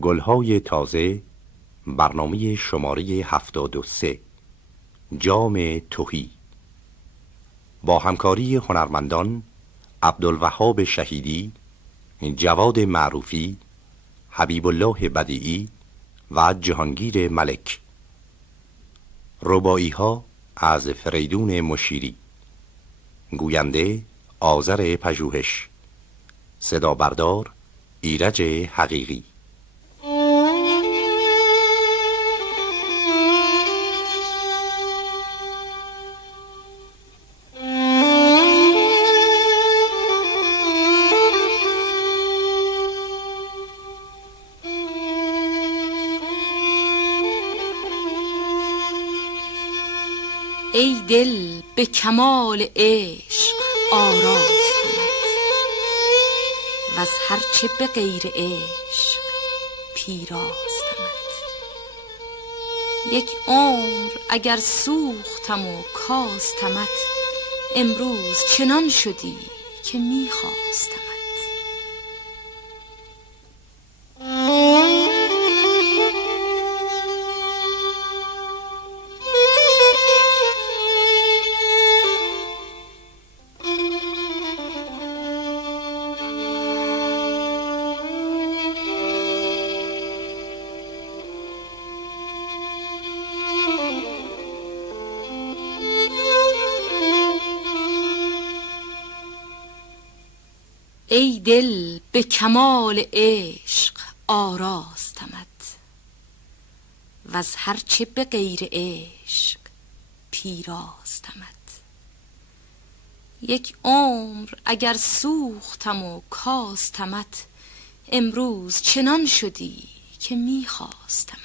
گلهای تازه، برنامه شماره 73، جام تهی، با همکاری هنرمندان عبدالوهاب شهیدی، جواد معروفی، حبیب الله بدیعی و جهانگیر ملک. رباعی ها از فریدون مشیری. گوینده آذر پژوهش. صدا بردار ایرج حقیقی. ای دل به کمال عشق آراستمت، وز هرچه به غیر عشق پیراستمت. یک عمر اگر سوختم و کاستمت، امروز چنان شدی که میخواستمت. ای دل به کمال عشق آراستمت، وز هرچه به غیر عشق پیراستمت. یک عمر اگر سوختم و کاستمت، امروز چنان شدی که میخواستمت.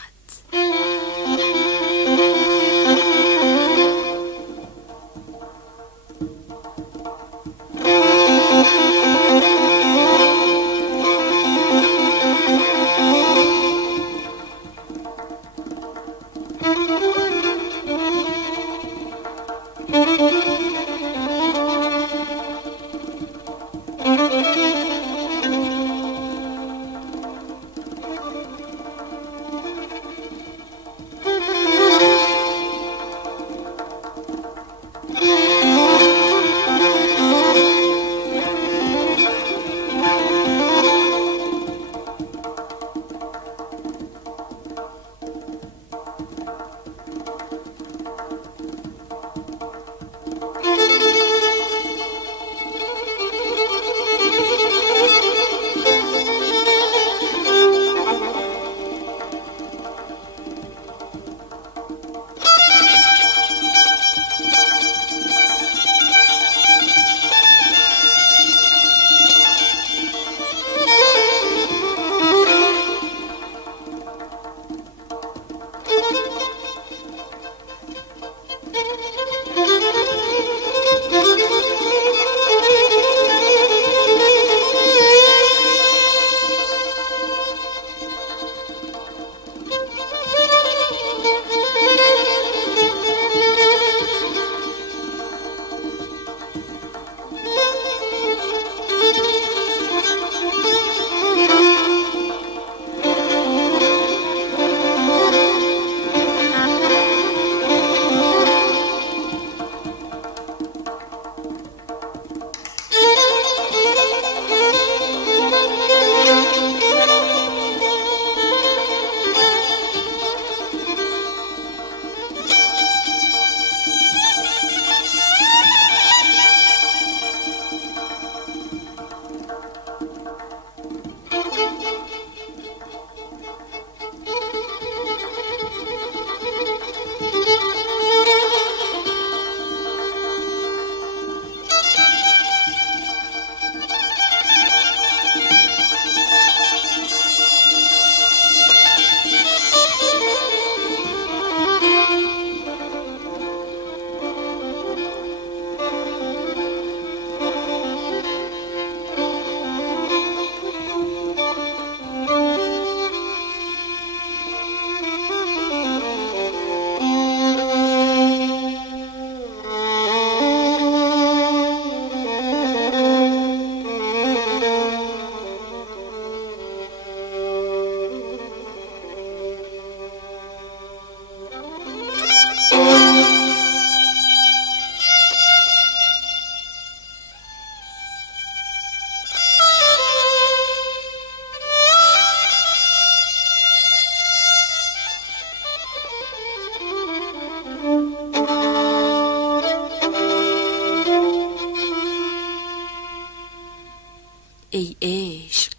ای عشق،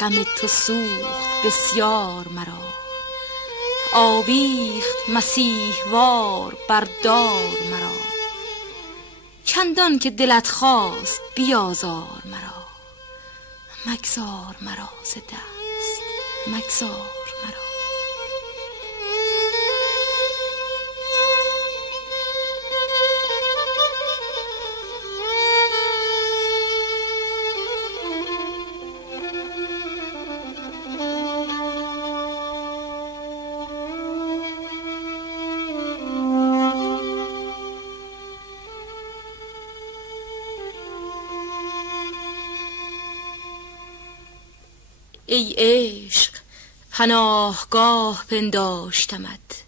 غم تو سوخت بسیار مرا. آویخت مسیحوار بردار مرا. چندان که دلت خواست بیازار مرا. مگذار مرا ز دست، مگذار مرا. ای عشق، پناهگاه پنداشتمت.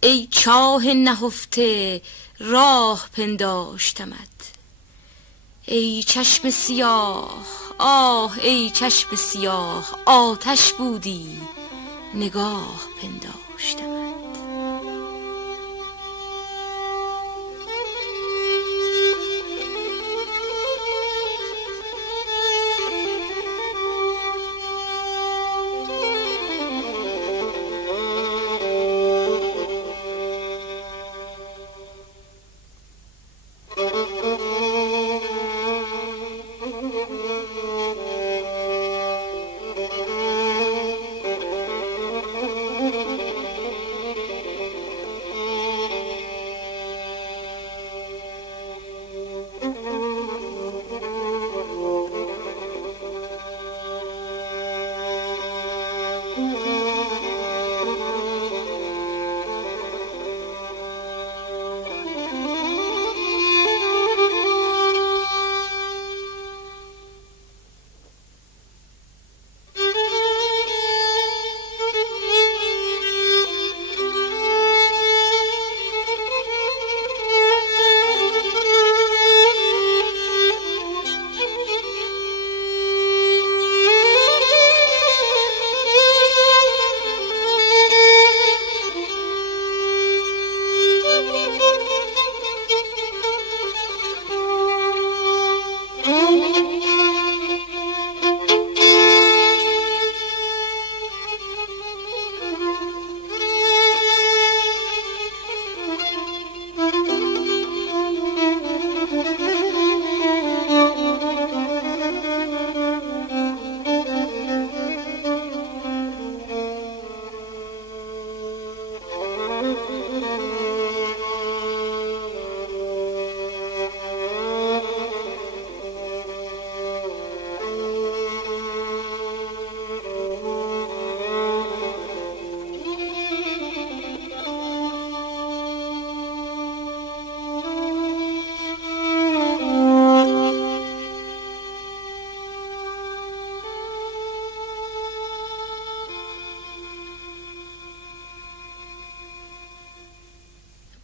ای چاه نهفته راه پنداشتمت. ای چشم سیاه، آه ای چشم سیاه، آتش بودی نگاه پنداشتمت.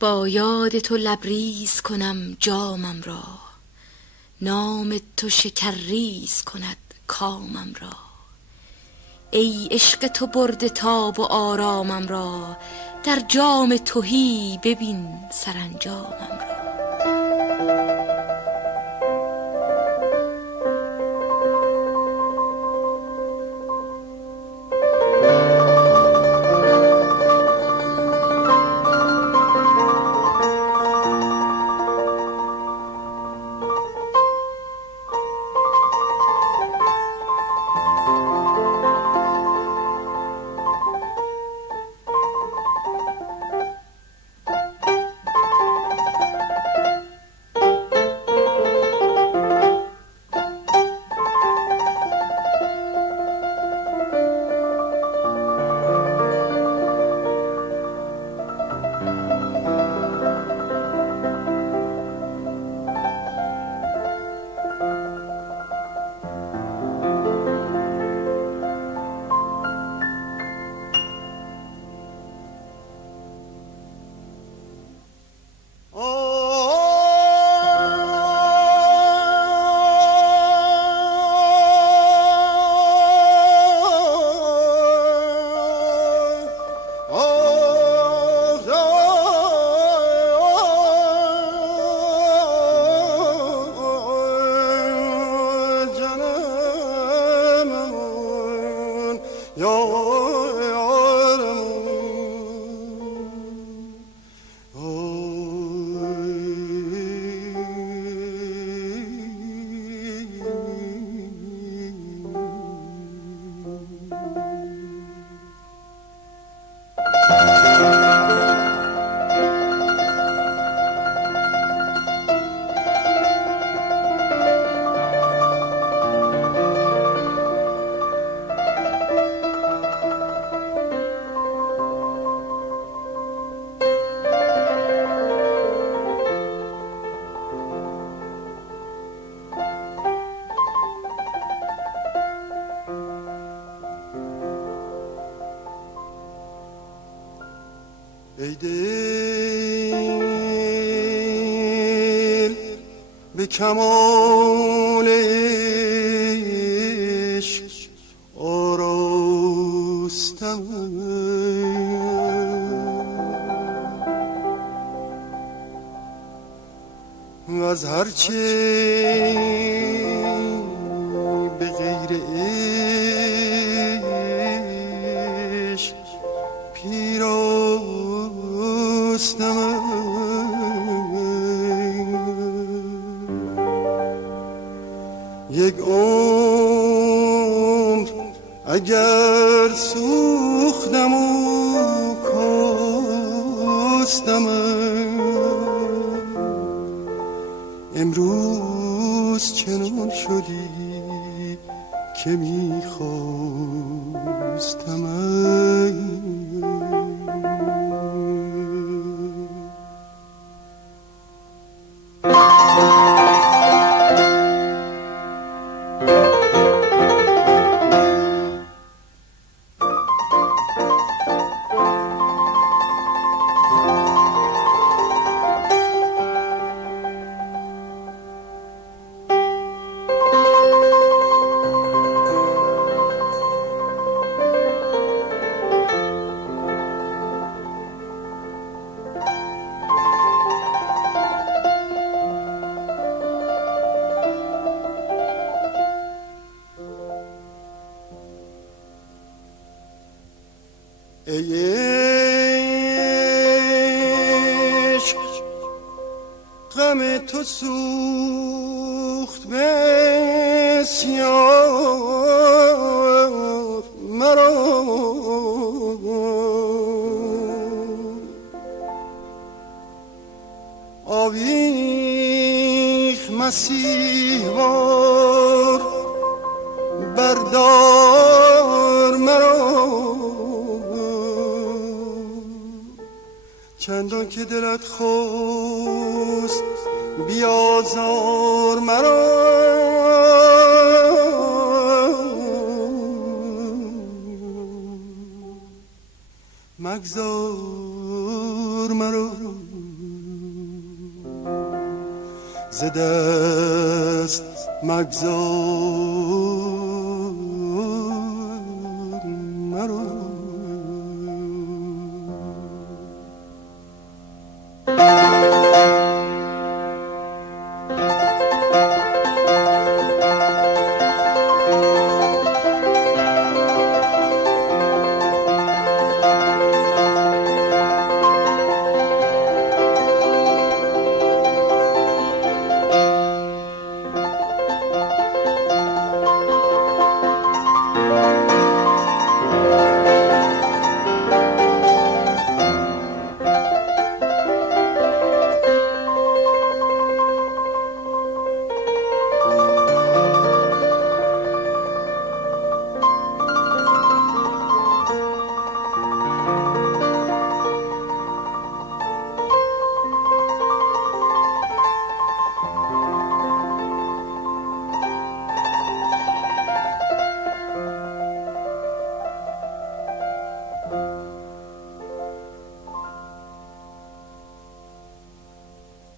با یاد تو لبریز کنم جامم را. نام تو شکرریز کند کامم را. ای عشق تو برده تاب و آرامم را. در جام تهی ببین سرانجامم را. ای دل به کمال عشق آراستم، از هرچه به غیر عشق پیراستم، یک عمر اگر سوختم و کاستم، امروز چنان شدی که میخواستم. ای عشق غم تو سوخت بسیار مرا، آویخ مسیح وار بردار مرا، چندان که دلت خواست بیازار مرا، مگذار مرا، ز دست مگذار مرا.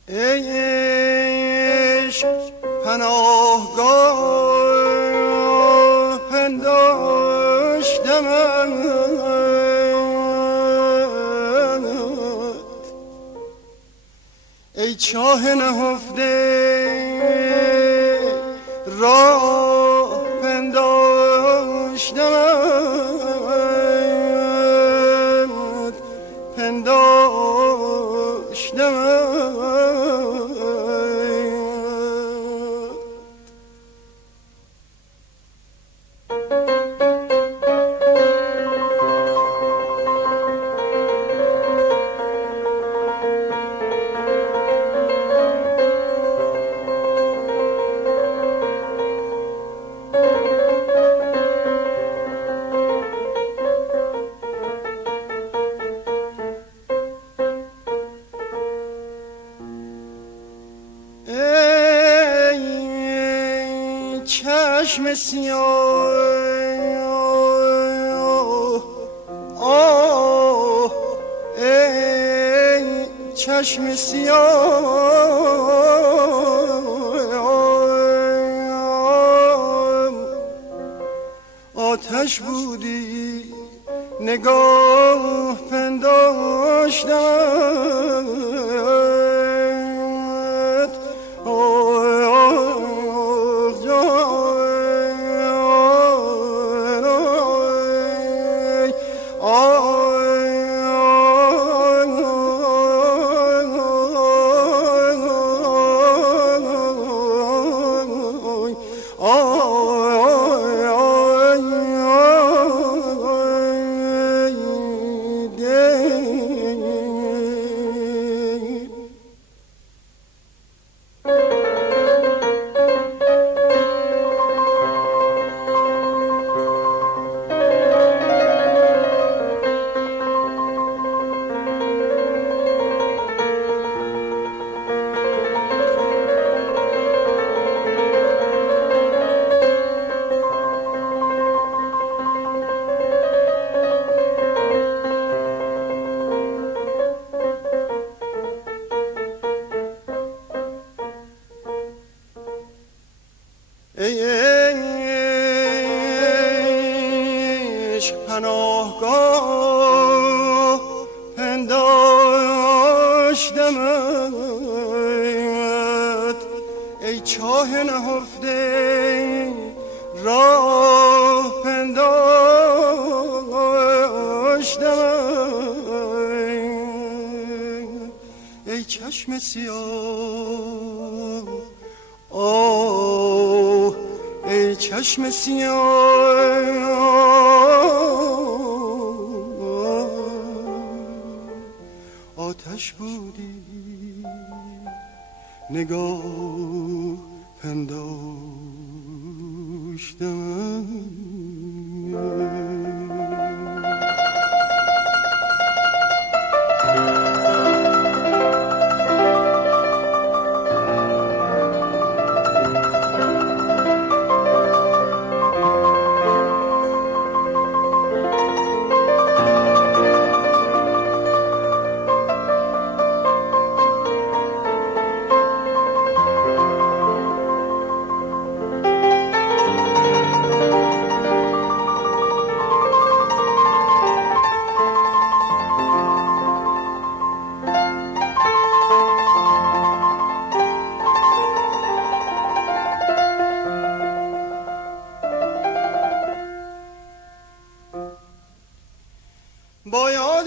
ای عشق پناهگاه پنداشتمت، ای چاه نهفته راه پنداشتمت، چشم سیاه، آه ای چشم سیاه، آتش بودی نگاه پنداشتمت، ای عشق پناهگاه پنداشتمت، ای چاه نهفته راه پنداشتمت، ای چشم سیاه، آه ای چشم سیاه، آتش بودی نگاه پنداشتم. با یاد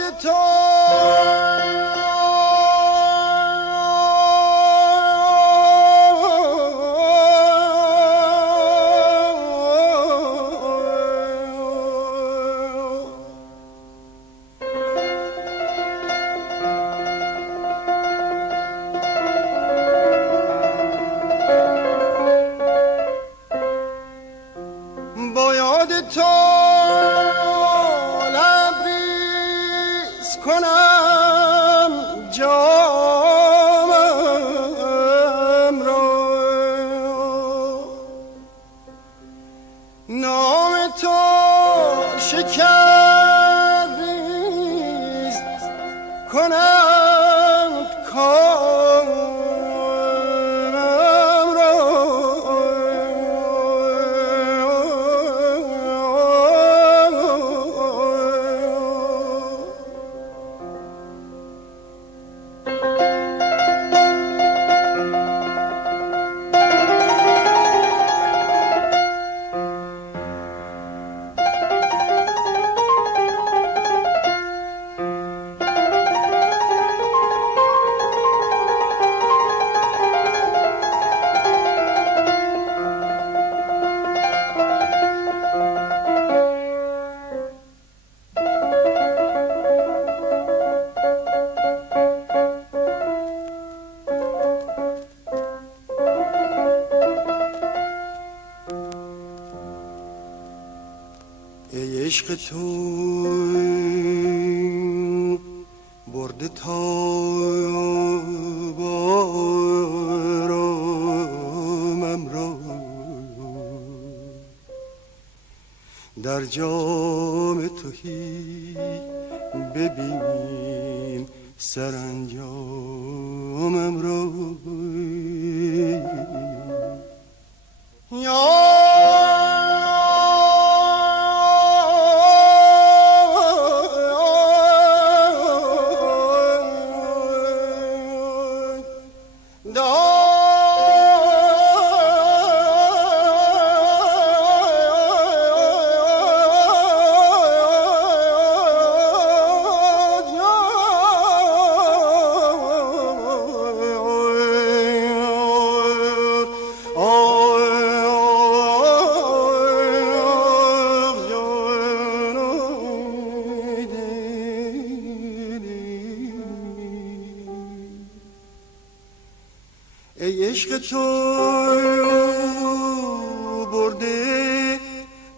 تو کنم جامم را، نام تو شکرریز کنم کامم را، ای عشق تو برده تا بارامم را، در جام تهی ببین سرانجامم را. ای عشق تو برده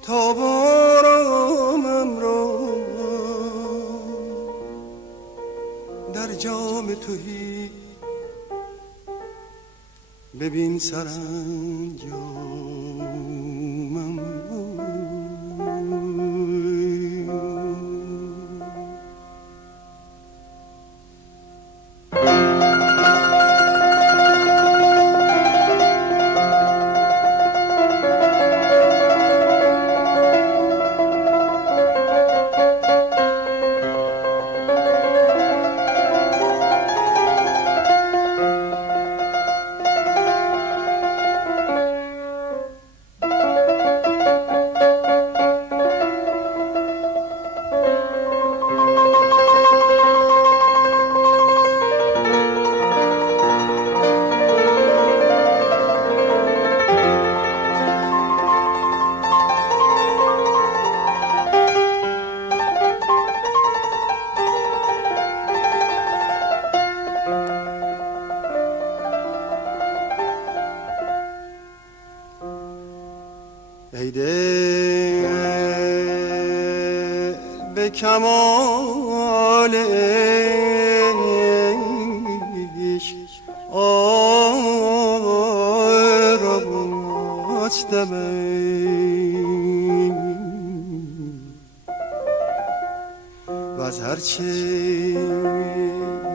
تا بارامم را، در جام تهی ببین سرانجامم را. ای دل به کمال عشق آراستم، و از هرچه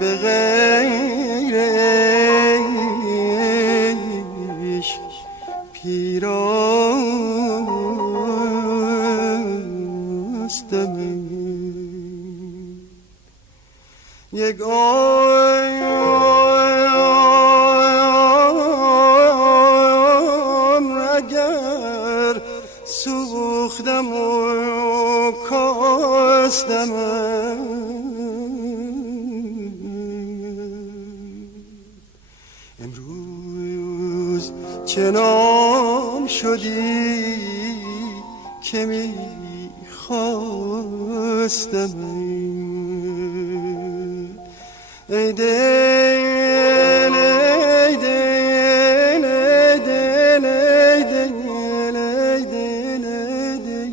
به غیر عشق پیراستم، یک عمر اگر سوختم و کاستم، امروز چنان شدی که میخواستم. ای دل ای دل ای دل ای دل ای دل ای دل،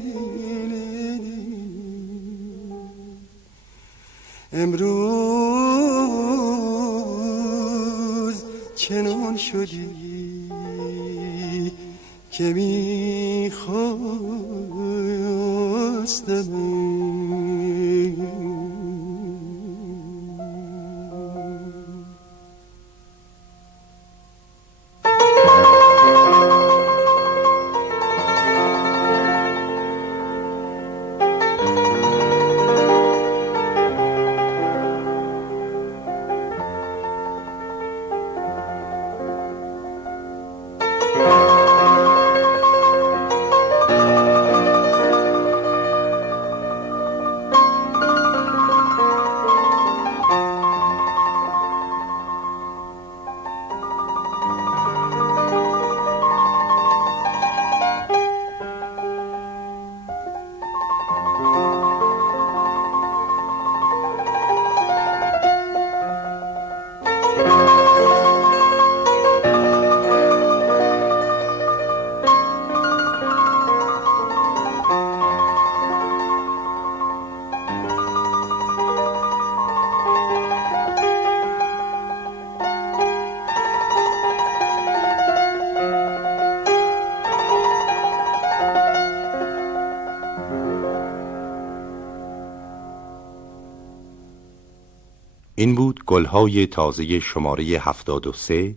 امروز چنان شدی که میخواستم. این بود گلهای تازه شماره 73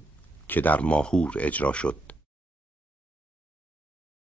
که در ماهور اجرا شد.